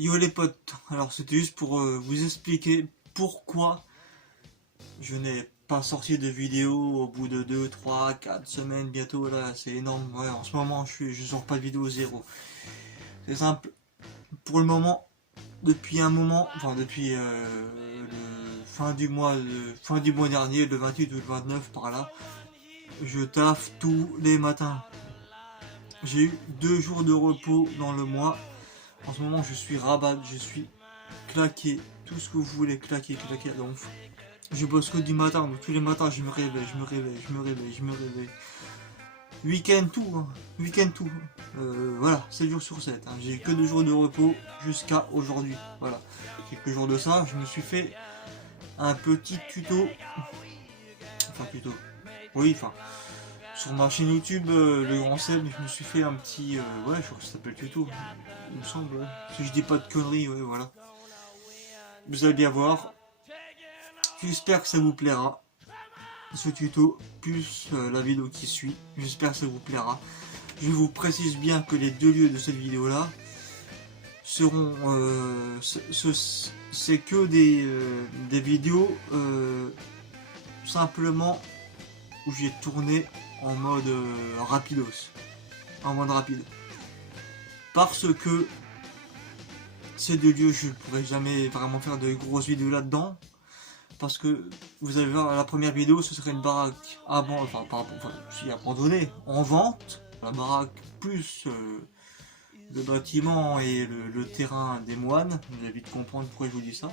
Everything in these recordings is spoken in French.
Yo les potes, alors c'était juste pour vous expliquer pourquoi je n'ai pas sorti de vidéo au bout de 2, 3, 4 semaines bientôt là, c'est énorme. Ouais, en ce moment je sors pas de vidéo zéro. C'est simple, pour le moment, depuis un moment, enfin depuis le fin du mois dernier, le 28 ou le 29 par là, je taffe tous les matins. J'ai eu 2 jours de repos dans le mois. En ce moment je suis rabat, je suis claquer, tout ce que vous voulez, claquer, donc je bosse que du matin, donc tous les matins je me réveille, je me réveille. Week-end tout, hein, week-end tout. Voilà, 7 jours sur 7, hein. J'ai que 2 jours de repos jusqu'à aujourd'hui. Voilà. Quelques jours de ça, je me suis fait un petit tuto. Enfin tuto. Oui, enfin. Sur ma chaîne YouTube, le grand Seb, je me suis fait un petit. Ouais, je crois que ça s'appelle tuto. Il me semble, ouais. Si je dis pas de conneries, ouais, voilà. Vous allez bien voir. J'espère que ça vous plaira, ce tuto, plus la vidéo qui suit. J'espère que ça vous plaira. Je vous précise bien que les deux lieux de cette vidéo là seront... c'est que des vidéos simplement où j'ai tourné en mode rapidos. En mode rapide. Parce que ces deux lieux, je ne pourrais jamais vraiment faire de grosses vidéos là-dedans. Parce que vous allez voir, la première vidéo, ce serait une baraque abandonnée, en vente. La baraque plus le bâtiment et le terrain des moines. Vous allez vite comprendre pourquoi je vous dis ça.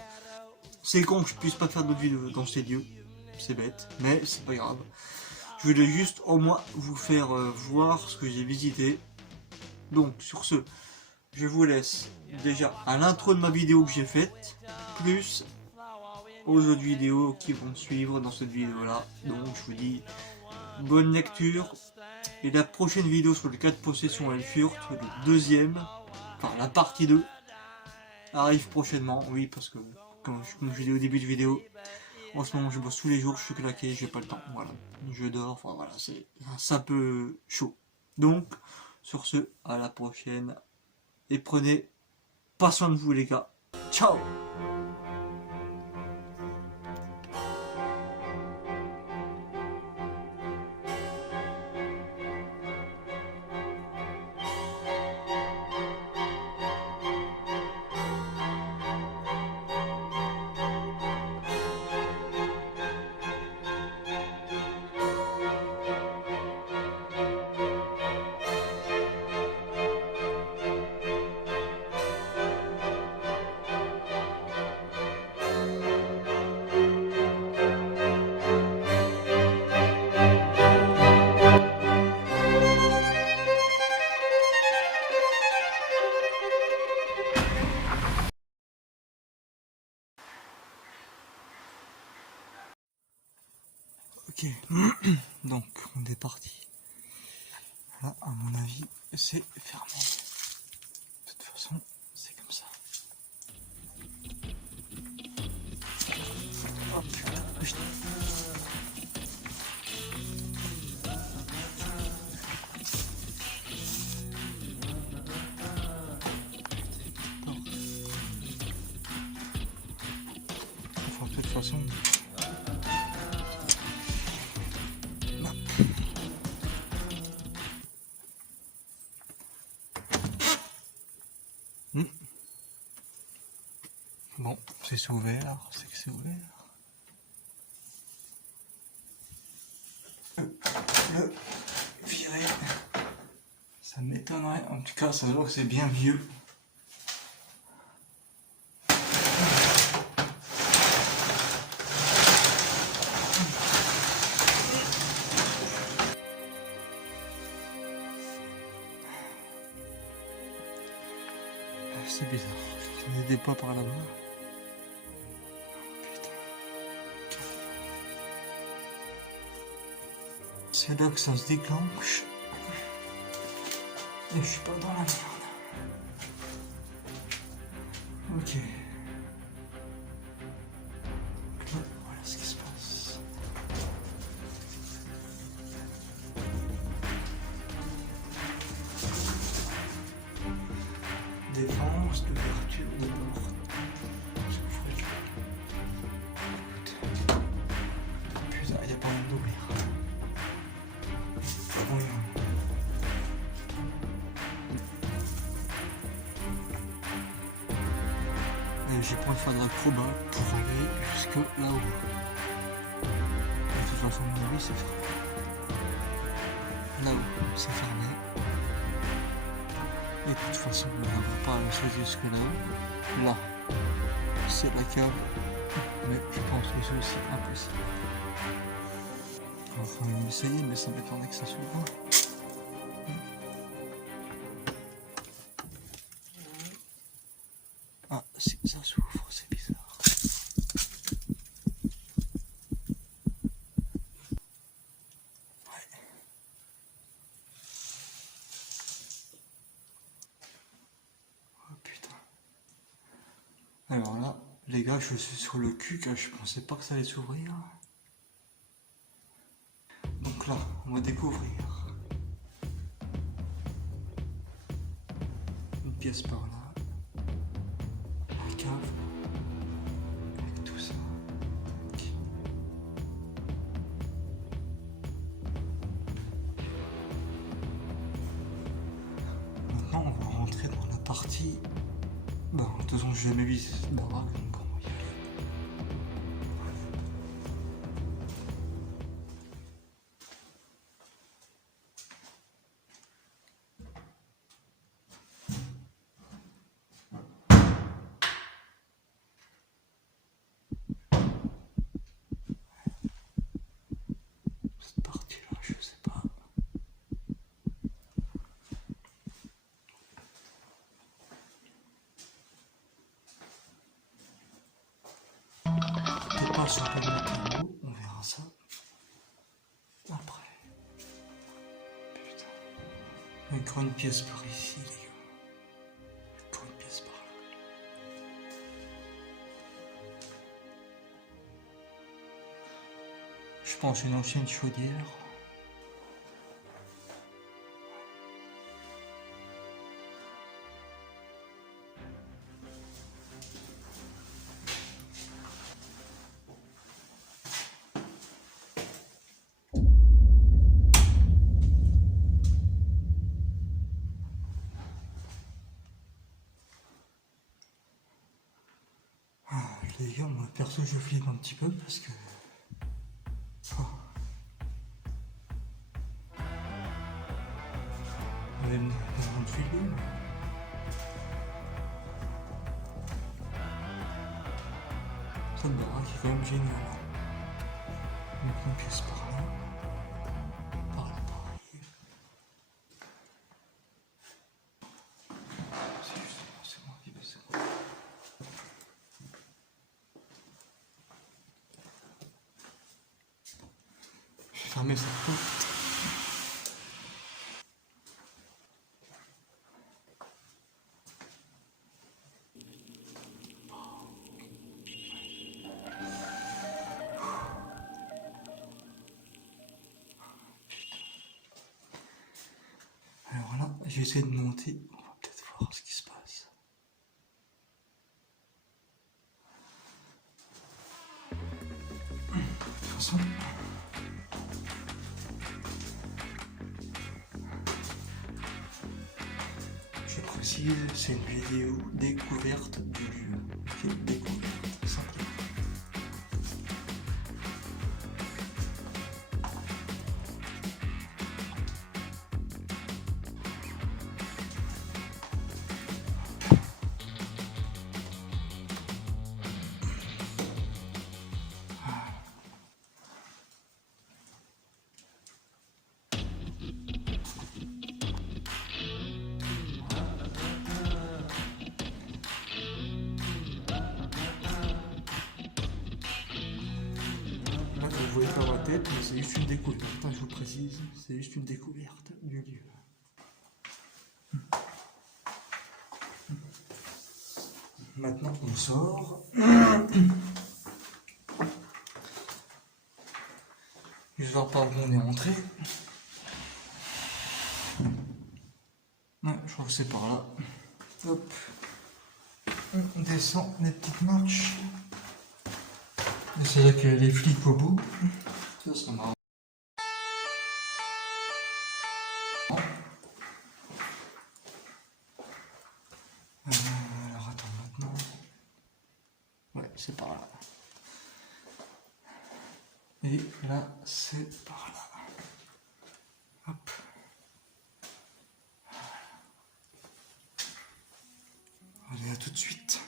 C'est con que je puisse pas faire d'autres vidéos dans ces lieux. C'est bête, mais c'est pas grave. Je voulais juste au moins vous faire voir ce que j'ai visité. Donc sur ce, je vous laisse déjà à l'intro de ma vidéo que j'ai faite, plus aux autres vidéos qui vont suivre dans cette vidéo là. Donc je vous dis bonne lecture, et la prochaine vidéo sur le cas de possession Elfurt, le deuxième, enfin la partie 2, arrive prochainement. Oui, parce que comme je dis au début de vidéo, en ce moment je bosse tous les jours, je suis claqué, j'ai pas le temps, voilà, je dors, enfin voilà, c'est un peu chaud. Donc sur ce, à la prochaine, et prenez pas soin de vous les gars, ciao. Ok, donc on est parti. Là, à mon avis, c'est fermé. De toute façon, c'est comme ça. Hop, putain. Enfin, de toute façon... Bon, c'est ouvert, c'est que c'est ouvert. Le virer, ça m'étonnerait. En tout cas, ça voit que c'est bien vieux. C'est bizarre. Il y a des pas par là-bas. C'est là que ça se déclenche. Et je suis pas dans la merde. Ok. Voilà ce qui se passe. Défense. lance l'ouverture de porte. Putain, il n'y a pas moyen d'ouvrir. Pas moyen. J'ai pris une fois de l'acrobat pour aller jusque là-haut. De toute façon, mon avis, c'est fermé. Là-haut, c'est fermé. Et de toute façon, on ne va pas aller jusque là-haut. Là, c'est la cave. Mais je pense que c'est aussi impossible. On va quand même essayer, mais ça m'étonnerait que ça s'ouvre. Ah, si ça s'ouvre, c'est bizarre. Ouais. Oh putain. Alors là, les gars, je suis sur le cul car je pensais pas que ça allait s'ouvrir. Donc là, on va découvrir une pièce par là. La cave. Avec tout ça. Okay. Maintenant, on va rentrer dans la partie. Bon, de toute façon, j'ai jamais vu cette baraque, donc on va y aller. Cette partie-là, je sais pas. Peut-être pas sur le matériau, on verra ça après. Putain. Encore une pièce par ici, les gars. Encore une pièce par là. Je pense une ancienne chaudière. Les gars, moi perso je flippe un petit peu parce que... Oh. Même dans le filet, cette baraque est quand même géniale. Donc une pièce par là. Par là, pareil. C'est justement, c'est moi qui vais passer. Je vais fermer cette porte. Alors là, j'ai essayé de monter. On va peut-être voir ce qui se passe. De toute façon... Je précise, c'est une vidéo découverte du lieu. Ok, découverte, simplement. Vous voyez pas ma tête, mais c'est juste une découverte, je vous précise, c'est juste une découverte du lieu. Maintenant on sort. Je vais voir par où on est rentré. Ouais, je crois que c'est par là. Hop. descend les petites marches. Et c'est là qu'il y a les flics au bout. Ça serait marrant. Alors attends maintenant. Ouais, c'est par là. Et là, c'est par là. Hop. Allez, à tout de suite.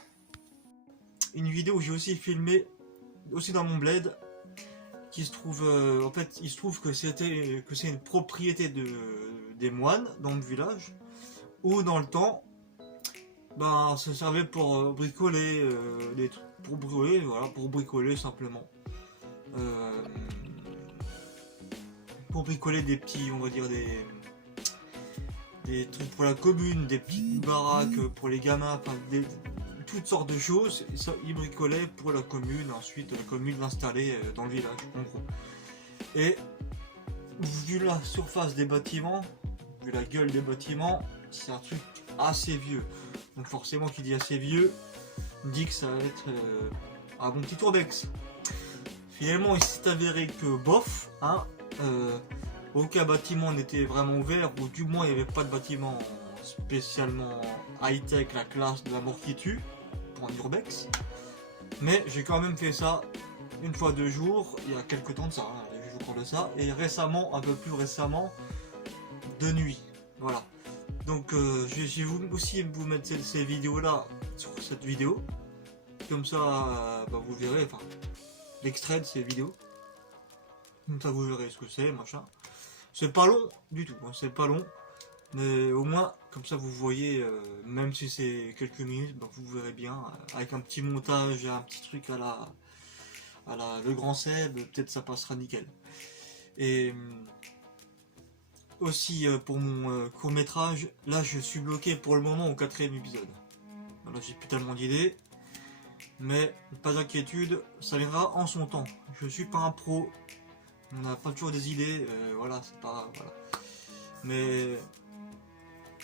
Une vidéo où j'ai aussi filmé, aussi dans mon bled, qui se trouve, en fait, il se trouve que c'est une propriété des moines dans le village, où dans le temps, ben, ça servait pour bricoler des trucs, pour brûler, voilà, pour bricoler simplement. Pour bricoler des petits, on va dire des trucs pour la commune, des petites baraques pour les gamins, enfin toutes sortes de choses. Et ça, ils bricolaient pour la commune, ensuite la commune l'installait dans le village, en gros. Et vu la surface des bâtiments, vu la gueule des bâtiments, c'est un truc assez vieux. Donc forcément, qui dit assez vieux, dit que ça va être un bon petit tourbex. Finalement, il s'est avéré que bof, hein, aucun bâtiment n'était vraiment ouvert, ou du moins il n'y avait pas de bâtiment spécialement high-tech, la classe de la mort qui tue, pour un urbex. Mais j'ai quand même fait ça une fois 2 jours, il y a quelques temps de ça, hein, il y a 8 jours de ça, et récemment, un peu plus récemment, de nuit. Voilà. Donc je vais aussi vous mettre ces vidéos là sur cette vidéo. Comme ça, bah, vous verrez, enfin, l'extrait de ces vidéos. Comme ça vous verrez ce que c'est, machin. C'est pas long du tout, hein, c'est pas long. Mais au moins, comme ça vous voyez, même si c'est quelques minutes, bah, vous verrez bien. Avec un petit montage et un petit truc à la Le Grand Seb, peut-être ça passera nickel. Et aussi pour mon court métrage, là je suis bloqué pour le moment au 4e épisode. Voilà, j'ai plus tellement d'idées. Mais pas d'inquiétude, ça viendra en son temps. Je suis pas un pro, on n'a pas toujours des idées, voilà, c'est pas... Voilà. Mais...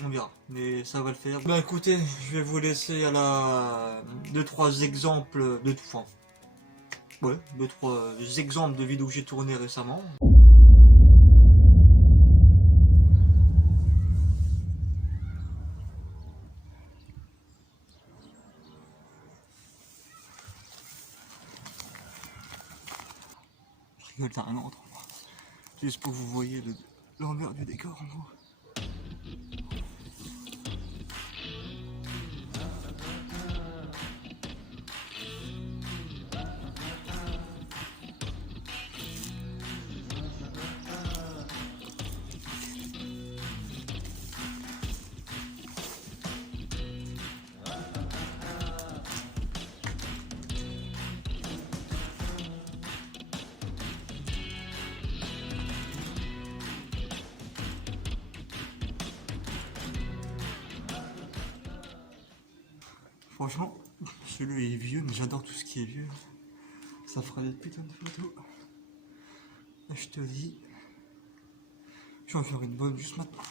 on verra, mais ça va le faire. Bah écoutez, je vais vous laisser à la 2-3 exemples de tout. Enfin, ouais, 2-3 exemples de vidéos que j'ai tournées récemment. Je rigole, t'as un autre. Juste pour que vous voyez l'envers du décor en gros. Franchement, celui-là est vieux, mais j'adore tout ce qui est vieux. Ça fera des putains de photos. Et je te dis, je vais en faire une bonne juste maintenant.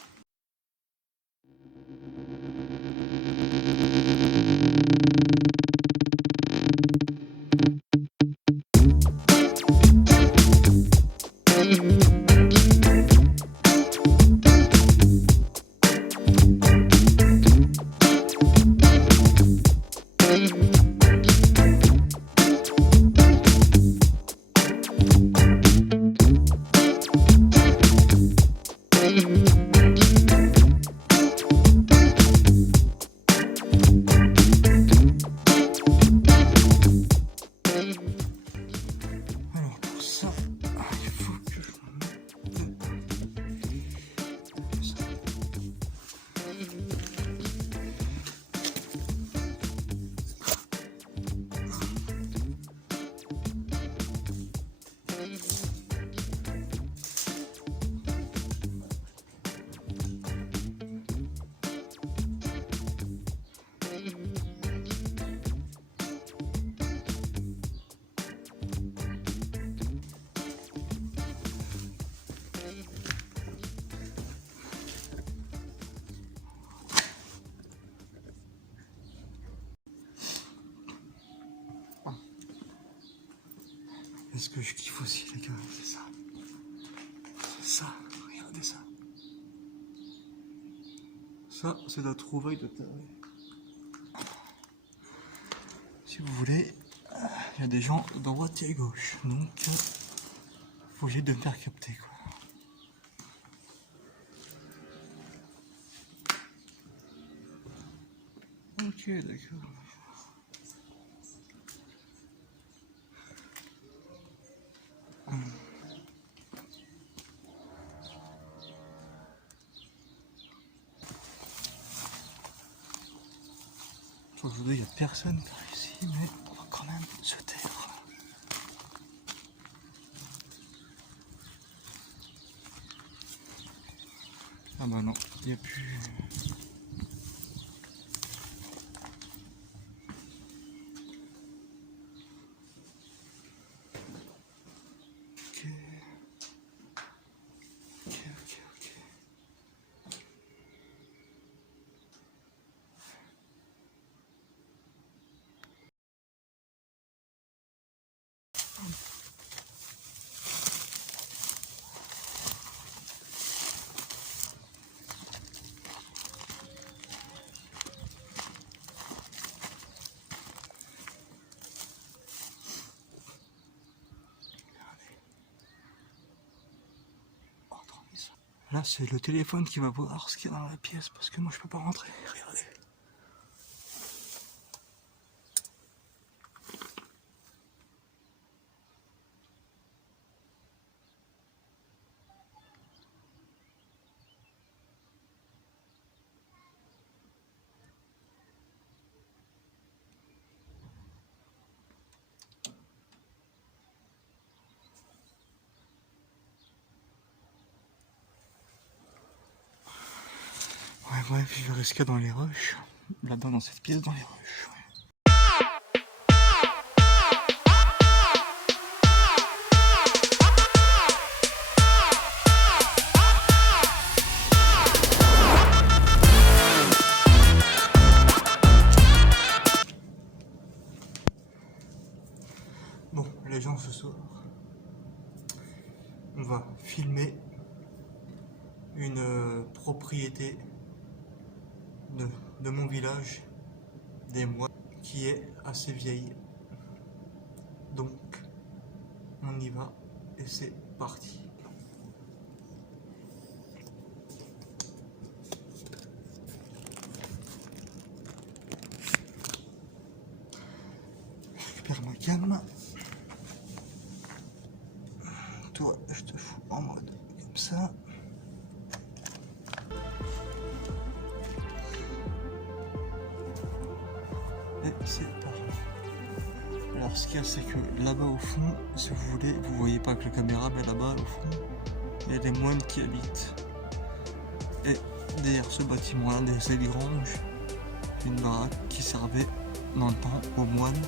Est-ce que je kiffe aussi les gars, c'est ça. C'est ça, regardez ça. Ça, c'est la trouvaille de taré. Si vous voulez, il y a des gens de droite et à gauche, donc faut essayer de me faire capter quoi. Ok, d'accord. Aujourd'hui, il n'y a personne par ici, mais on va quand même se taire. Ah bah non, il n'y a plus... Ok. Ok. Là, c'est le téléphone qui va voir ce qu'il y a dans la pièce parce que moi je peux pas rentrer. Regardez. Ouais, bref, je vais risquer dans les rushs. Là-bas, dans cette pièce, dans les rushs. Ouais. Bon, les gens, ce soir, on va filmer une propriété de mon village, des mois, qui est assez vieille. Donc, on y va et c'est parti. Je récupère ma cam. Toi, je te fous en mode comme ça. Et c'est parti. Alors ce qu'il y a, c'est que là-bas au fond, si vous voulez, vous voyez pas avec la caméra, mais là-bas au fond, il y a des moines qui habitent. Et derrière ce bâtiment-là, derrière cette grange, une baraque qui servait dans le temps aux moines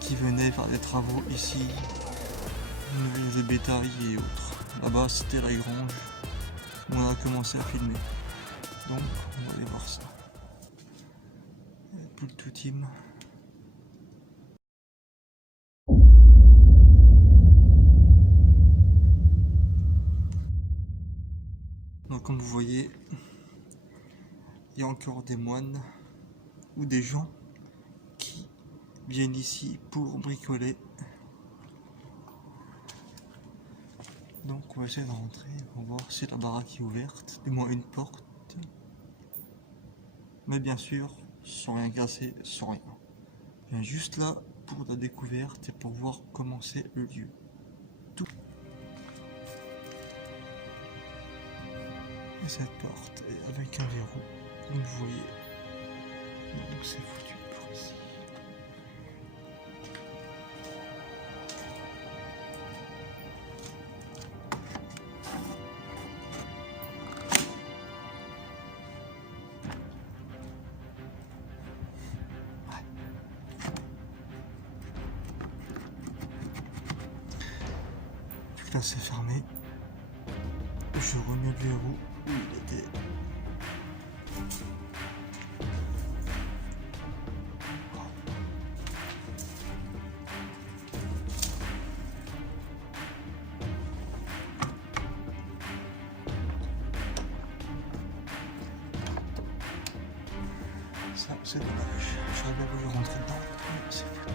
qui venaient faire des travaux ici, nourrir des bétails et autres. Là-bas, c'était la grange où on a commencé à filmer. Donc, on va aller voir ça. Tout le tout team. Donc, comme vous voyez, il y a encore des moines ou des gens qui viennent ici pour bricoler. Donc on va essayer de rentrer, on va voir si la baraque est ouverte, du moins une porte. Mais bien sûr, sans rien casser, sans rien. Je viens juste là pour la découverte et pour voir comment c'est le lieu. Tout. Et cette porte est avec un verrou, comme vous voyez. Donc c'est foutu pour ici. Là c'est fermé. Je remets le verrou où il était. ça, c'est dommage. J'aurais bien voulu rentrer dedans. Mais c'est fait.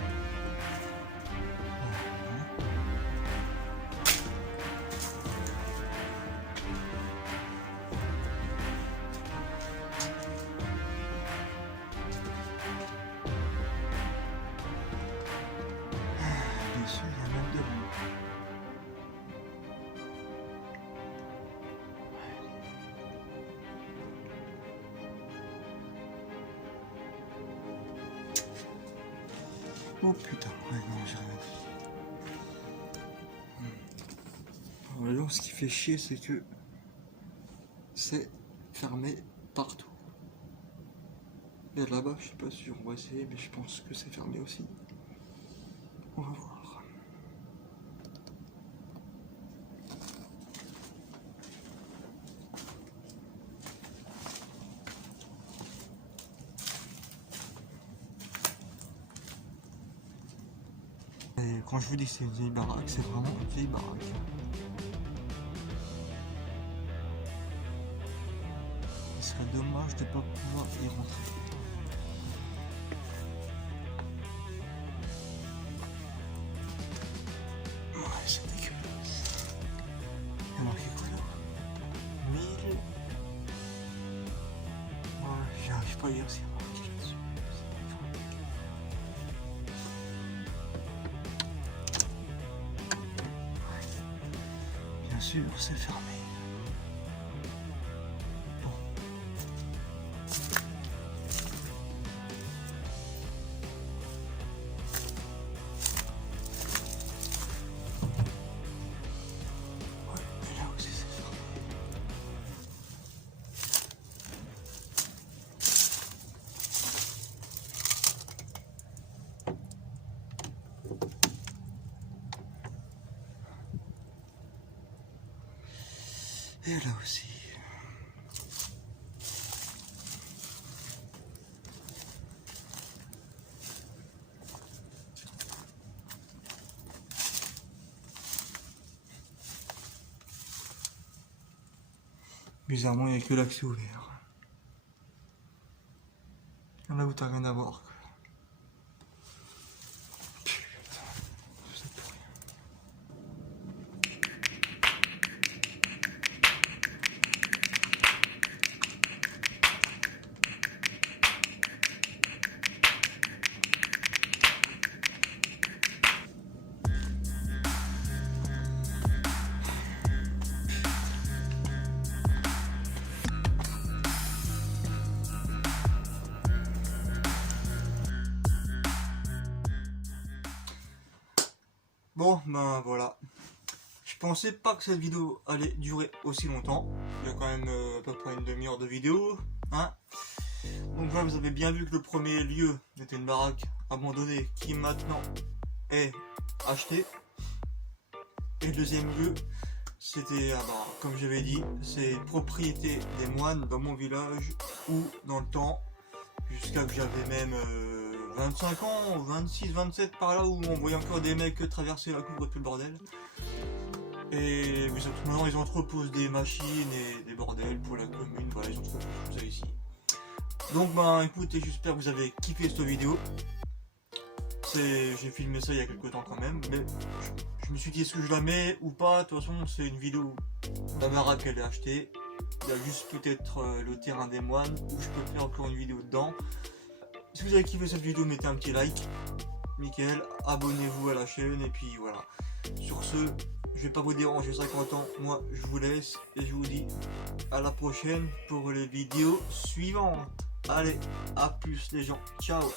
Bien sûr, il y a même de l'eau. Oh putain, ouais, non, j'ai rien dit. Alors, ce qui fait chier, c'est que c'est fermé partout. Et là-bas, je sais pas si on va essayer, mais je pense que c'est fermé aussi. On va voir. Et quand je vous dis que c'est une vieille baraque, c'est vraiment une vieille baraque. Il serait dommage de ne pas pouvoir y rentrer. Ouais, c'est dégueulasse. Il y a marqué quoi là 1000. Ouais, j'arrive pas à lire ce qu'il y a marqué là-dessus. Bien sûr, c'est fermé. Et là aussi. Bizarrement, il n'y a que l'accès ouvert. Là où t'as rien à voir. Bon, ben voilà. Je pensais pas que cette vidéo allait durer aussi longtemps. Il y a quand même à peu près une demi-heure de vidéo. Hein. Donc là, vous avez bien vu que le premier lieu était une baraque abandonnée qui maintenant est achetée. Et le deuxième lieu, c'était, comme j'avais dit, c'est propriété des moines dans mon village ou dans le temps, jusqu'à que j'avais même 25 ans, 26, 27 par là, où on voyait encore des mecs traverser la cour et tout le bordel. Et maintenant ils entreposent des machines et des bordels pour la commune, voilà, ils entreposent tout ça ici. Donc écoutez, j'espère que vous avez kiffé cette vidéo. J'ai filmé ça il y a quelques temps quand même, mais je me suis dit est-ce que je la mets ou pas. De toute façon c'est une vidéo, la baraque elle est achetée. Il y a juste peut-être le terrain des moines où je peux faire encore une vidéo dedans. Si vous avez kiffé cette vidéo, mettez un petit like, nickel, abonnez-vous à la chaîne et puis voilà. Sur ce, je vais pas vous déranger 50 ans, moi je vous laisse et je vous dis à la prochaine pour les vidéos suivantes. Allez, à plus les gens, ciao.